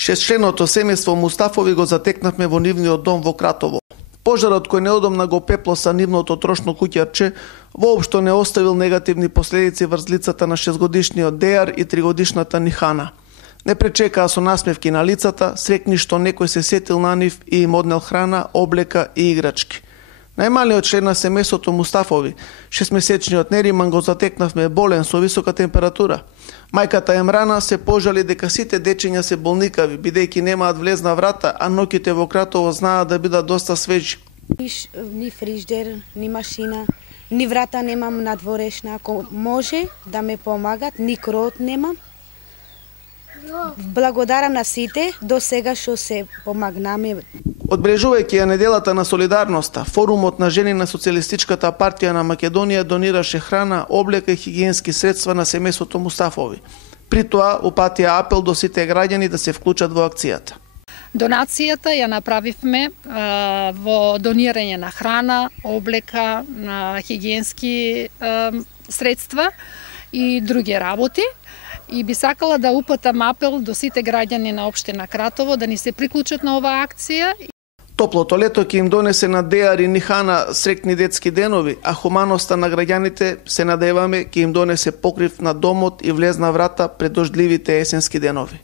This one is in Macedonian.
Шестчленото семејство Мустафови го затекнавме во нивниот дом во Кратово. Пожарот кој неодамна го пеплоса нивното трошно куќарче воопшто не оставил негативни последици врз лицата на 6-годишниот Дејар и 3-годишната Нихана. Не пречекаа со насмевки на лицата, срекни што некој се сетил на нив и им однел храна, облека и играчки. Најмалиот член на семејството Мустафови, 6-месечниот Нериман, го затекнавме болен со висока температура. Мајката Емрана се пожали дека сите дечиња се болникави, бидејќи немаат влезна врата, а ноќите во Кратово знаат да бидат доста свежи. Ни фриждер, ни машина, ни врата немам надворешна. Ако може да ме помагат, ни крот немам. Благодарам на сите до сега што се помагнаме. Одбележувајќи ја неделата на солидарноста, Форумот на жени на Социјалистичката партија на Македонија донираше храна, облека и хигиенски средства на семејството Мустафови. При тоа упатија апел до сите граѓани да се вклучат во акцијата. Донацијата ја направивме во донирање на храна, облека, на хигиенски средства и други работи. И би сакала да упатам апел до сите граѓани на општина Кратово да ни се приклучат на оваа акција. Топлото лето ќе им донесе на Дејар и Нихана срекни детски денови, а хуманоста на граѓаните, се надеваме, ќе им донесе покрив на домот и влезна врата пред дождливите есенски денови.